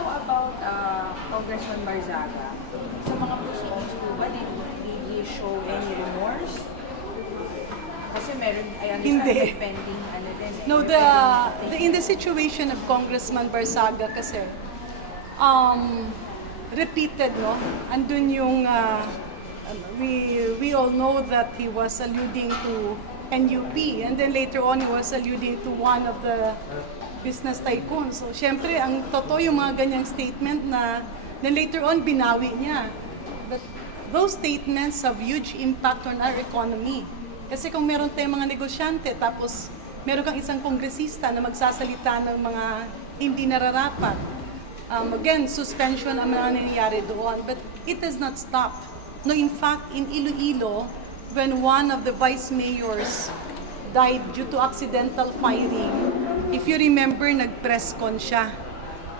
how about Congressman Barzaga? Sa mga proceedings po ba, did he show any remorse? Kasi meron, I understand, Hindi. pending ano din. No, in the situation of Congressman Barzaga kasi, repeated, no? Andun yung, we all know that he was alluding to NUP, and then later on he was alluding to one of the business tycoons. So, syempre, ang totoo yung mga ganyang statement na then later on binawi niya. But those statements have huge impact on our economy. Kasi kung meron tayong mga negosyante, tapos meron kang isang kongresista na magsasalita ng mga hindi nararapat. Again, suspension ang mga nangyayari doon. But it has not stopped. No, in fact, in Iloilo, when one of the vice mayors died due to accidental firing, if you remember, nag-press con siya.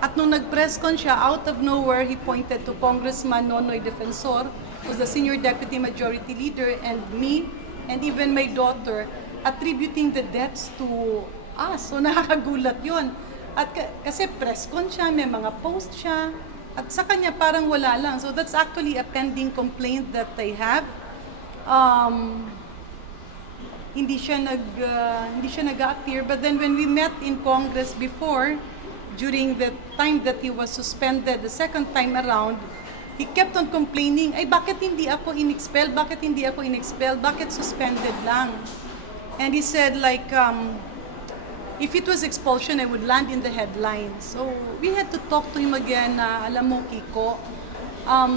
At nung nag-press con siya, out of nowhere, he pointed to Congressman Nonoy Defensor, who's the senior deputy majority leader, and me, and even my daughter, attributing the deaths to us. So nakakagulat yun. At kasi press con siya, may mga post siya, at sa kanya parang wala lang. So that's actually a pending complaint that I have. Hindi siya nag-appear, but then when we met in Congress before, during the time that he was suspended the second time around, he kept on complaining, ay bakit hindi ako in-expel, bakit hindi ako in-expel, bakit suspended lang. And he said like, if it was expulsion, I would land in the headlines. So we had to talk to him again na, alam mo Kiko,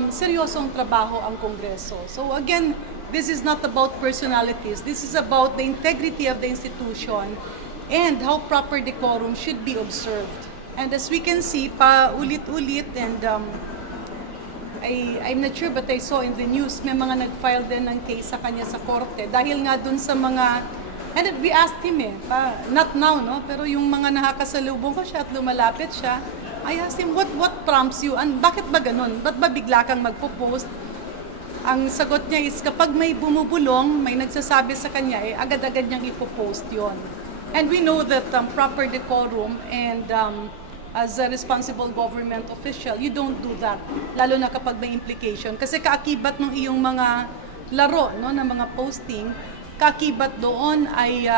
seryosong trabaho ang Kongreso. So again, this is not about personalities. This is about the integrity of the institution and how proper decorum should be observed. And as we can see, ulit-ulit, and I'm not sure but I saw in the news, may mga nag-file din ng case sa kanya sa korte. Dahil nga dun sa mga, and we asked him not now, no? Pero yung mga nakakasalubong ko siya at lumalapit siya, I asked him, what prompts you? And bakit ba ganun? Ba't ba bigla kang magpo-post? Ang sagot niya is kapag may bumubulong, may nagsasabi sa kanya, agad-agad niyang ipopost yon. And we know that proper decorum and as a responsible government official, you don't do that. Lalo na kapag may implication. Kasi kaakibat ng iyong mga laro, no, ng mga posting, kaakibat doon ay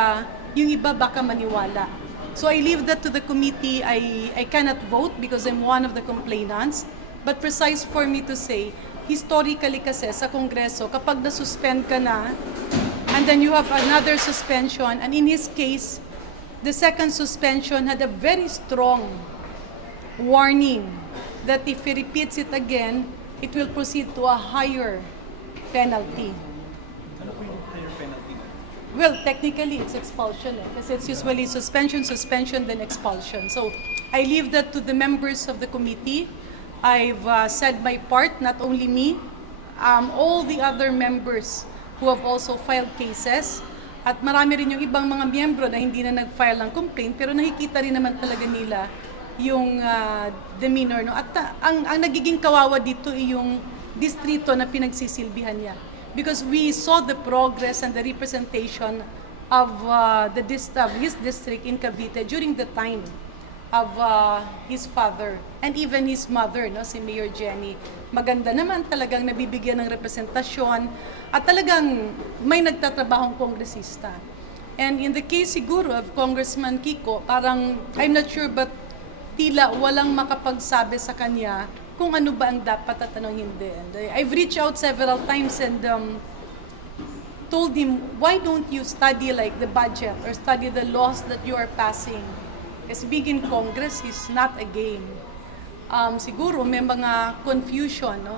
yung iba baka maniwala. So I leave that to the committee. I cannot vote because I'm one of the complainants. But precise for me to say, historically kasi sa Kongreso, kapag na-suspend ka na, and then you have another suspension, and in his case, the second suspension had a very strong warning that if he repeats it again, it will proceed to a higher penalty. Ano po yung higher penalty? Well, technically, it's expulsion. Kasi it's usually suspension, then expulsion. So, I leave that to the members of the committee. I've said my part, not only me, all the other members who have also filed cases. At marami rin yung ibang mga miyembro na hindi na nag-file ng complaint, pero nakikita rin naman talaga nila yung demeanor. No? At ang nagiging kawawa dito ay yung distrito na pinagsisilbihan niya. Because we saw the progress and the representation of his district in Cavite during the time of his father and even his mother, no, si Mayor Jenny. Maganda naman, talagang nabibigyan ng representasyon at talagang may nagtatrabahong kongresista. And in the case siguro of Congressman Kiko, parang, I'm not sure but tila walang makapagsabi sa kanya kung ano ba ang dapat at anong hindi. And I've reached out several times and told him, why don't you study like the budget or study the laws that you are passing? Kasi being in Congress is not a game. Siguro may mga confusion. No?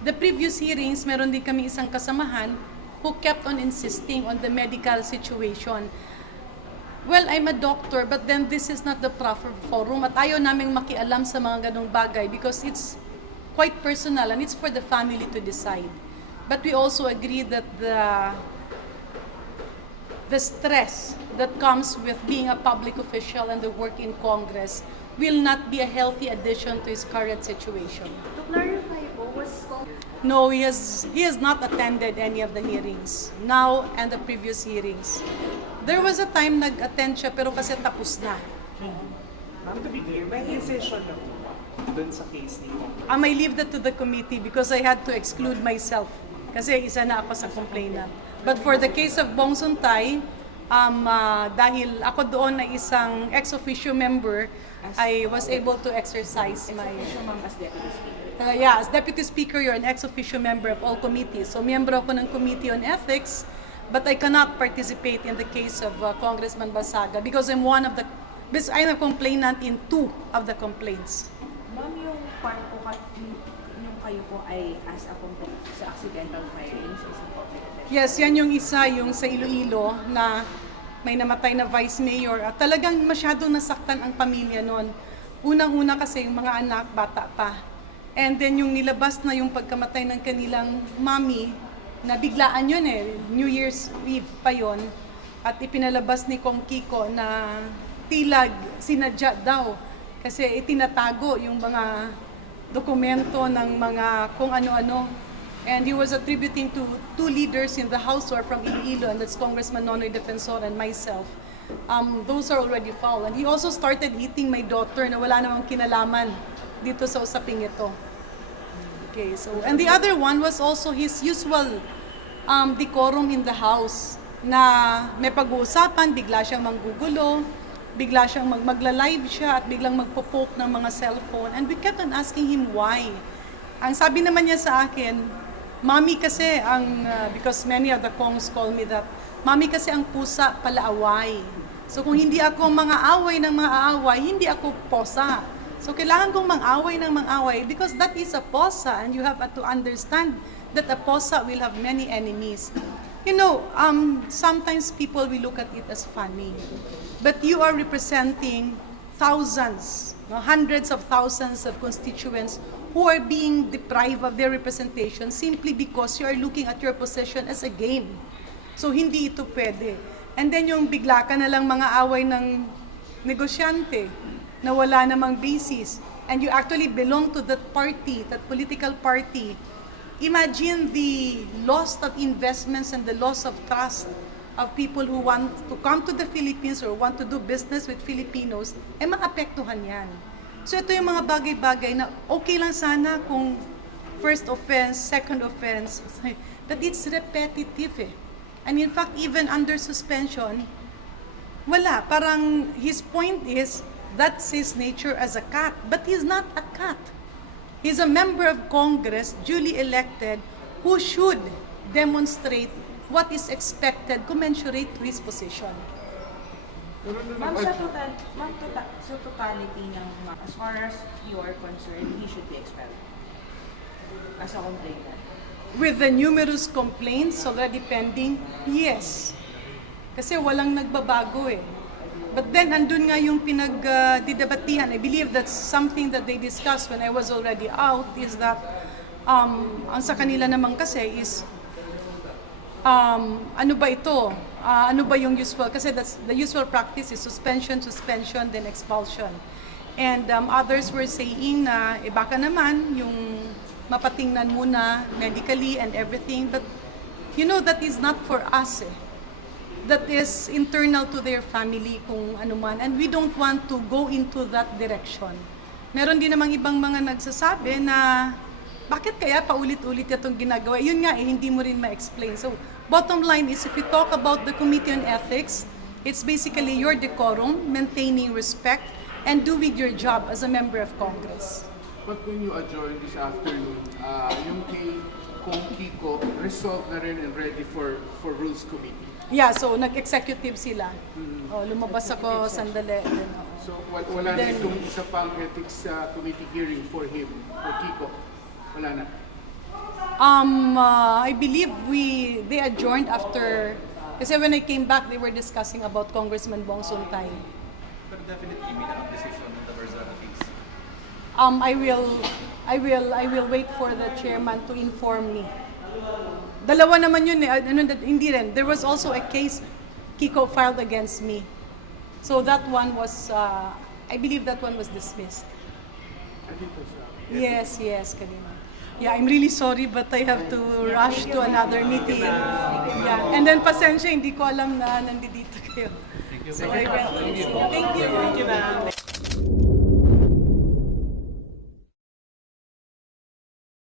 The previous hearings, meron din kami isang kasamahan who kept on insisting on the medical situation. Well, I'm a doctor, but then this is not the proper forum at ayaw naming makialam sa mga ganong bagay because it's quite personal and it's for the family to decide. But we also agree that the stress that comes with being a public official and the work in Congress will not be a healthy addition to his current situation. To clarify po, No, he has not attended any of the hearings, now and the previous hearings. There was a time nag-attend siya pero kasi tapos na. Ma'am, to be clear, may incision na po ba? dun sa case ni Kong? I may leave that to the committee because I had to exclude myself. Kasi isa na ako sa complainant. But for the case of Bong Suntay, dahil ako doon na isang ex-officio member, I was able to exercise my... Ex-officio ma'am as Deputy Speaker. Yeah, as Deputy Speaker, you're an ex-officio member of all committees. So, miyembro ako ng Committee on Ethics, but I cannot participate in the case of Congressman Basaga because I'm a complainant in 2 of the complaints. Ma'am, yung part po, yung kayo po ay as a complaint sa accidental firing sa isang public official. Yes, yan yung isa, yung sa Iloilo na may namatay na vice mayor. At talagang masyadong nasaktan ang pamilya noon. Unang-una kasi yung mga anak, bata pa. And then yung nilabas na yung pagkamatay ng kanilang mami, na biglaan yun New Year's Eve pa yon. At ipinalabas ni Kong Kiko na tilag, sinadya daw. Kasi itinatago yung mga dokumento ng mga kung ano-ano. And he was attributing to 2 leaders in the House who are from Iloilo, and that's Congressman Nonoy Defensor and myself. Those are already foul. And he also started hitting my daughter na wala namang kinalaman dito sa usaping ito. Okay, so, and the other one was also his usual decorum in the House na may pag-uusapan, bigla siyang manggugulo, bigla siyang magla-live siya at biglang magpo-poke ng mga cellphone. And we kept on asking him why. Ang sabi naman niya sa akin, Mami kasi because many of the Kongs call me that, Mami kasi ang pusa palaaway. So kung hindi ako mga-away ng mga-away, hindi ako posa. So kailangan kong mang-away ng mang-away because that is a posa and you have to understand that a posa will have many enemies. You know, sometimes people will look at it as funny. But you are representing thousands, hundreds of thousands of constituents who are being deprived of their representation simply because you are looking at your position as a game. So, hindi ito pwede. And then yung bigla ka na lang mga away ng negosyante na wala namang basis, and you actually belong to that party, that political party. Imagine the loss of investments and the loss of trust of people who want to come to the Philippines or want to do business with Filipinos, maapektuhan yan. So ito yung mga bagay-bagay na okay lang sana kung first offense, second offense, but it's repetitive And in fact, even under suspension, wala. Parang his point is, that's his nature as a cat. But he's not a cat. He's a member of Congress, duly elected, who should demonstrate what is expected commensurate to his position. Ma'am, sa totality ng, as far as you are concerned, he should be expelled as a complainant. With the numerous complaints already pending, yes. Kasi walang nagbabago But then, andun nga yung pinagdidebatihan. I believe that's something that they discussed when I was already out, is that, ang sa kanila naman kasi is, ano ba ito? Ano ba yung usual? Kasi that's, the usual practice is suspension, then expulsion. And others were saying na, baka naman, yung mapatingnan muna medically and everything. But, you know, that is not for us That is internal to their family kung ano man. And we don't want to go into that direction. Meron din namang ibang mga nagsasabi na, bakit kaya paulit-ulit itong ginagawa? Yun nga hindi mo rin ma-explain. So, bottom line is, if we talk about the Committee on Ethics, it's basically your decorum, maintaining respect, and doing your job as a member of Congress. But when you adjourn this afternoon, yung kay Kong Kiko, resolved na rin and ready for Rules Committee. Yeah, so nag-executive sila. Lumabas ako sandali. So wala na itong isa pang ethics committee hearing for him, for Kiko? Wala na? I believe they adjourned after, kasi when I came back, they were discussing about Congressman Bong Suntay. But definitely may decision on the Barzana case. I will wait for the chairman to inform me. Dalawa naman yun hindi rin. There was also a case Kiko filed against me. So that one was, I believe that one was dismissed. Yes, kanina. Yeah, I'm really sorry but I have to rush to another meeting. Yeah, and then pasensya, hindi ko alam na nandito kayo. Thank you. So I will. Thank you. Thank you, ma'am.